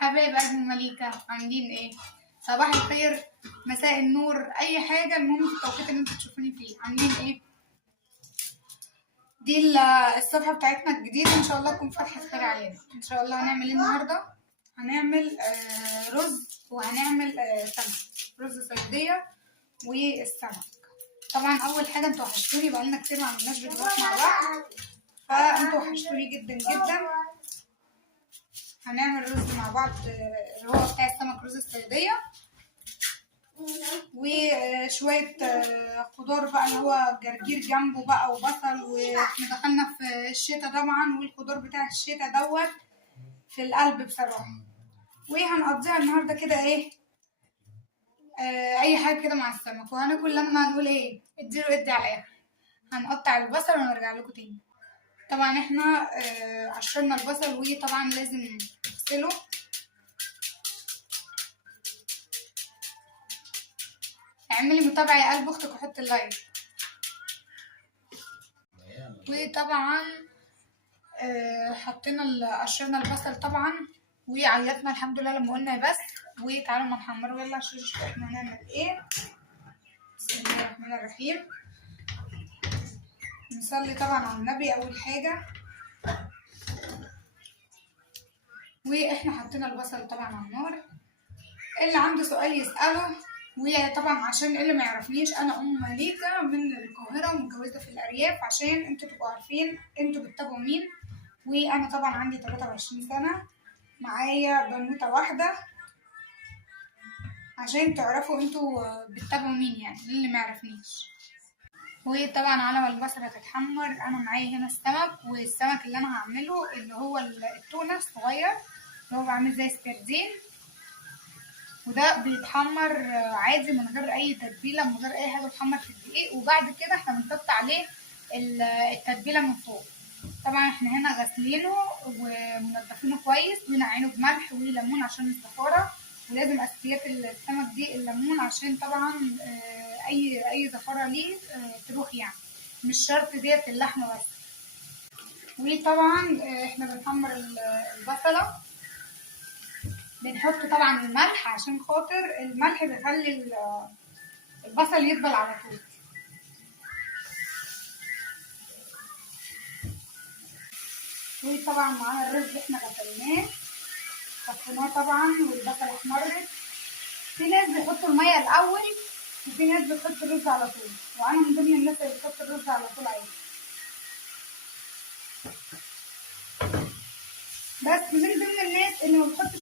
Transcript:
حبايب قلب مليكة، عاملين ايه؟ صباح الخير، مساء النور، اي حاجة، المهم في التوقيت اللي انتوا تشوفوني فيه. عاملين ايه؟ دي الصفحة بتاعتنا الجديدة، ان شاء الله تكون فتحة خير علينا. ان شاء الله هنعمل ايه النهاردة؟ هنعمل رز، وهنعمل سمك، رز صيادية والسمك. طبعا اول حاجة انتوا وحشتوني، بقالنا كتير ما عملناش فيديوهات مع بعض، فانتوا وحشتوني جدا جدا. هنعمل رز مع بعض اللي هو بتاع السمك، رز الصيادية، وشوية خضار بقى اللي هو جرجير جنبه بقى وبصل. واحنا دخلنا في الشتاء طبعا، والخضار بتاع الشتاء دوت في القلب بصراحة. وهنقضيها النهاردة كده ايه، اي حاجة كده مع السمك. وهناكل لما نقول ايه، اديله ادي على الاخر. هنقطع البصل ونرجع لكم تاني. طبعا احنا قشرنا البصل، وطبعا لازم نغسله. اعملي متابعة يا قلب اختك وحط اللايك. وطبعا حطينا قشرنا البصل طبعا، وعيطنا الحمد لله لما قلنا بس. وتعالوا ما نحمره، يلا عشان نشوف احنا هنعمل ايه. بسم الله الرحمن الرحيم. نصلي طبعا على النبي اول حاجة. واحنا حطينا البصل طبعا على النار. اللي عنده سؤال يسأله. وطبعا عشان اللي ما يعرفنيش، انا ام مليكة من القاهرة ومتجوزة في الارياف، عشان انتوا تبقوا عارفين انتوا بتتابعوا مين. وانا طبعا عندي 23 سنة، معايا بنوتة واحدة، عشان تعرفوا انتوا بتتابعوا مين يعني اللي ما يعرفنيش. وطبعا على ما البصلة تتحمر، انا معايا هنا السمك. والسمك اللي انا هعمله اللي هو التونة الصغير، اللي هو بعمل زي السردين. وده بيتحمر عادي من غير اي تتبيله، من غير اي حاجه، بيتحمر في الدقيق. وبعد كده احنا بنحط عليه التتبيله من فوق. طبعا احنا هنا غاسلينه ومنضفينه كويس، ونعينه بملح وليمون عشان الزفاره. ولازم اساسيات السمك دي الليمون، عشان طبعا اي زفاره ليه تروح يعني، مش شرط ديت اللحمه بس. وطبعا احنا بنحمر البصله، بنحط طبعا الملح عشان خاطر الملح بيخلي البصل يدبل على طول. وطبعا معانا الرز احنا غسلناه، صفيناه طبعا، والبصل احمرت. في ناس بيحطوا الميه الاول، وفي ناس بتحط الرز على طول، وانا من ضمن الناس اللي بتحط الرز على طول عادي. بس من ضمن الناس اللي ما بتحطش